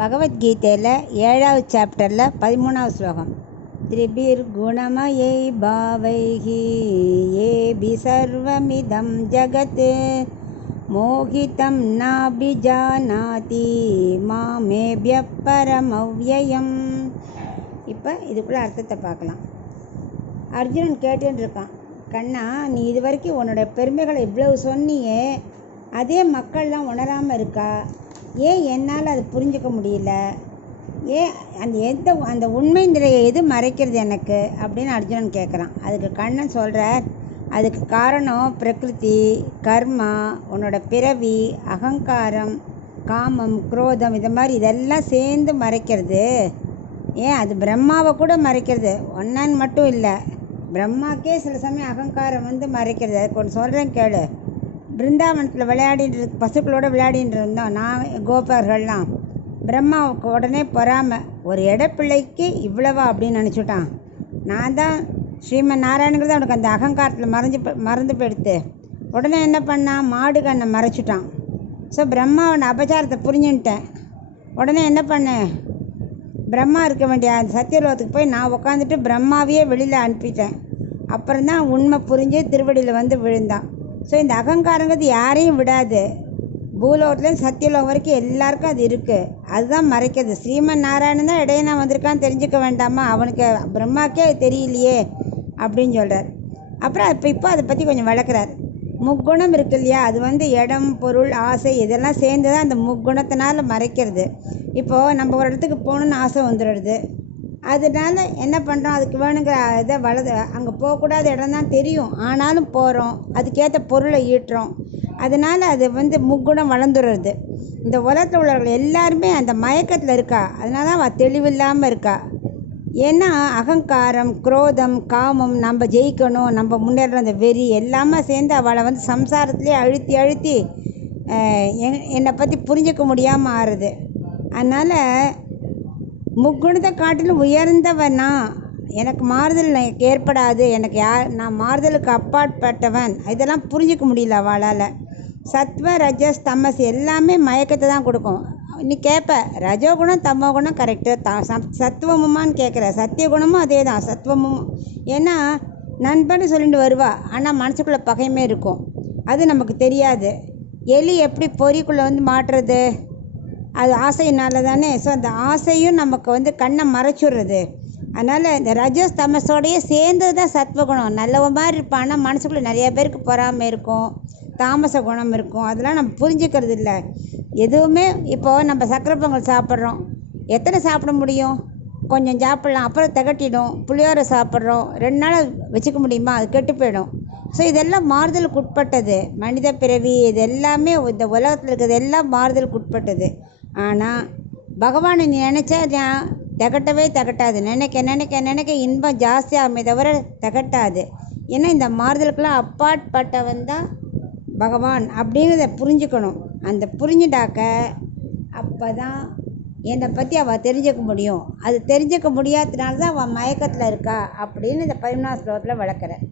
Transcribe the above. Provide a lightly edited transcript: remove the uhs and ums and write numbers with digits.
பகவத்கீதையில் 7வது சாப்டரில் 13வது ஸ்லோகம். திரிபிர் குணமயை பாவைஹி ஏபி சர்வமிதம் ஜகத் மோகிதம் நாபிஜானாதி மாமேப்ய பரமவ்யயம். இப்போ இதுக்குள்ள அர்த்தத்தை பார்க்கலாம். அர்ஜுனன் கேட்டுன்னு இருக்கான், கண்ணா, நீ இது வரைக்கும் உன்னோட பெருமைகளை இவ்வளவு சொன்னியே, அதே மக்கள்லாம் உணராமல் இருக்கா? ஏன் என்னால் அது புரிஞ்சுக்க முடியல? ஏன் அந்த உண்மை நிலையை எது மறைக்கிறது எனக்கு அப்படின்னு அர்ஜுனன் கேட்குறான். அதுக்கு கண்ணன் சொல்கிறார், அதுக்கு காரணம் பிரகிருதி, கர்மா, உன்னோட பிறவி, அகங்காரம், காமம், குரோதம், இது மாதிரி இதெல்லாம் சேர்ந்து மறைக்கிறது. ஏன் அது பிரம்மாவை கூட மறைக்கிறது, ஒன்னான்னு மட்டும் இல்லை, பிரம்மாக்கே சில சமயம் அகங்காரம் மறைக்கிறது. அதுக்கு ஒன்று சொல்கிறேன் கேளு. பிருந்தாவனத்தில் விளையாடிட்டு பசுக்களோடு விளையாடிட்டு இருந்தோம் நான், கோபர்கள்லாம். பிரம்மாவுக்கு உடனே பொறாமை, ஒரு இடப்பிள்ளைக்கு இவ்வளவா அப்படின்னு நினச்சிட்டான். நான் தான் ஸ்ரீமன் நாராயணங்கிறது அவனுக்கு அந்த அகங்காரத்தில் மறந்து போயிடுத்து. உடனே என்ன பண்ணான், மாடு கண்ணை மறைச்சிட்டான். ஸோ பிரம்மாவோட அபச்சாரத்தை புரிஞ்சுன்ட்டேன். உடனே என்ன பண்ணேன், பிரம்மா இருக்க வேண்டிய அந்த சத்தியலோகத்துக்கு போய் நான் உட்காந்துட்டு பிரம்மாவையே வெளியில் அனுப்பிட்டேன். அப்புறம்தான் உண்மை புரிஞ்சு திருவடியில் விழுந்தான். ஸோ இந்த அகங்காரங்கிறது யாரையும் விடாது. பூலோகத்துலேயும் சத்தியலோகம் வரைக்கும் எல்லாருக்கும் அது இருக்குது. அதுதான் மறைக்கிறது. ஸ்ரீமன் நாராயணன் தான் இடையினா வந்திருக்கான்னு தெரிஞ்சுக்க வேண்டாமா? அவனுக்கு பிரம்மாக்கே அது தெரியலையே அப்படின்னு சொல்கிறார். அப்புறம் இப்போ அதை பற்றி கொஞ்சம் வளர்க்குறார். முக்குணம் இருக்கு இல்லையா, அது இடம், பொருள், ஆசை இதெல்லாம் சேர்ந்து தான் அந்த முக்குணத்தினால மறைக்கிறது. இப்போது நம்ம ஒரு இடத்துக்கு போகணுன்னு ஆசை வந்துடுறது. அதனால என்ன பண்ணுறோம், அதுக்கு வேணுங்கிற இதை அங்கே போகக்கூடாத இடம் தான் தெரியும், ஆனாலும் போகிறோம், அதுக்கேற்ற பொருளை ஈட்டுறோம். அதனால் அது முக்குணம் வளர்ந்துடுறது. இந்த உலகத்தில் உள்ளவர்கள் எல்லாருமே அந்த மயக்கத்தில் இருக்கா. அதனால தான் அவள் தெளிவில்லாமல் இருக்கா. ஏன்னா அகங்காரம், குரோதம், காமம், நம்ம ஜெயிக்கணும், நம்ம முன்னேற அந்த வெறி எல்லாமே சேர்ந்து அவளை சம்சாரத்துலேயே அழுத்தி அழுத்தி என்னை பற்றி புரிஞ்சிக்க முடியாமல் ஆறுது. அதனால் முக்குணத்தை காட்டிலும் உயர்ந்தவனா, எனக்கு மாறுதல் ஏற்படாது, எனக்கு நான் மாறுதலுக்கு அப்பாற்பட்டவன், இதெல்லாம் புரிஞ்சிக்க முடியல அவளால். சத்வ, ரஜஸ், தமஸ் எல்லாமே மயக்கத்தை தான் கொடுக்கும். நீ கேட்ப, ரஜோகுணம் தமோகுணம் கரெக்டு, சத்துவமுமான்னு கேட்குற, சத்தியகுணமும் அதே தான், சத்துவமும். ஏன்னா நண்பன்னு சொல்லிட்டு வருவா, ஆனால் மனசுக்குள்ளே பகையுமே இருக்கும், அது நமக்கு தெரியாது. எலி எப்படி பொறிக்குள்ளே மாட்டுறது, அது ஆசையினால தானே. ஸோ அந்த ஆசையும் நமக்கு கண்ணை மறைச்சுடுறது. அதனால் இந்த ரஜஸ் தமஸோடையே சேர்ந்தது தான் சத்வகுணம். நல்லவ மாதிரி இருப்பான், ஆனால் மனசுக்குள்ளே நிறைய பேருக்கு பொறாமை இருக்கும், தாமச குணம் இருக்கும். அதெல்லாம் நம்ம புரிஞ்சுக்கிறது இல்லை எதுவுமே. இப்போது நம்ம சக்கரை பொங்கல் சாப்பிட்றோம், எத்தனை சாப்பிட முடியும்? கொஞ்சம் சாப்பிட்லாம், அப்புறம் திகட்டிடும். புளியோரை சாப்பிட்றோம், 2 நாள் வச்சுக்க முடியுமா? அது கெட்டு போயிடும். ஸோ இதெல்லாம் மாறுதலுக்கு உட்பட்டது. மனித பிறவி இது எல்லாமே இந்த உலகத்தில் இருக்கிறது எல்லாம் மாறுதலுக்கு உட்பட்டது. ஆனால் பகவானை நீ நினச்சா திகட்டவே திகட்டாது. நினைக்க நினைக்க நினைக்க இன்பம் ஜாஸ்தியாகுமே தவிர திகட்டாது. ஏன்னா இந்த மாறுதலுக்கெல்லாம் அப்பாற்பட்டவன் தான் பகவான் அப்படிங்கிறத புரிஞ்சுக்கணும். அந்த புரிஞ்சுட்டாக்க அப்போ தான் என்னை பற்றி அவள் தெரிஞ்சுக்க முடியும். அது தெரிஞ்சுக்க முடியாததுனால தான் அவள் மயக்கத்தில் இருக்கா அப்படின்னு இந்த 13வது ஸ்லோகத்தில் விளக்குறேன்.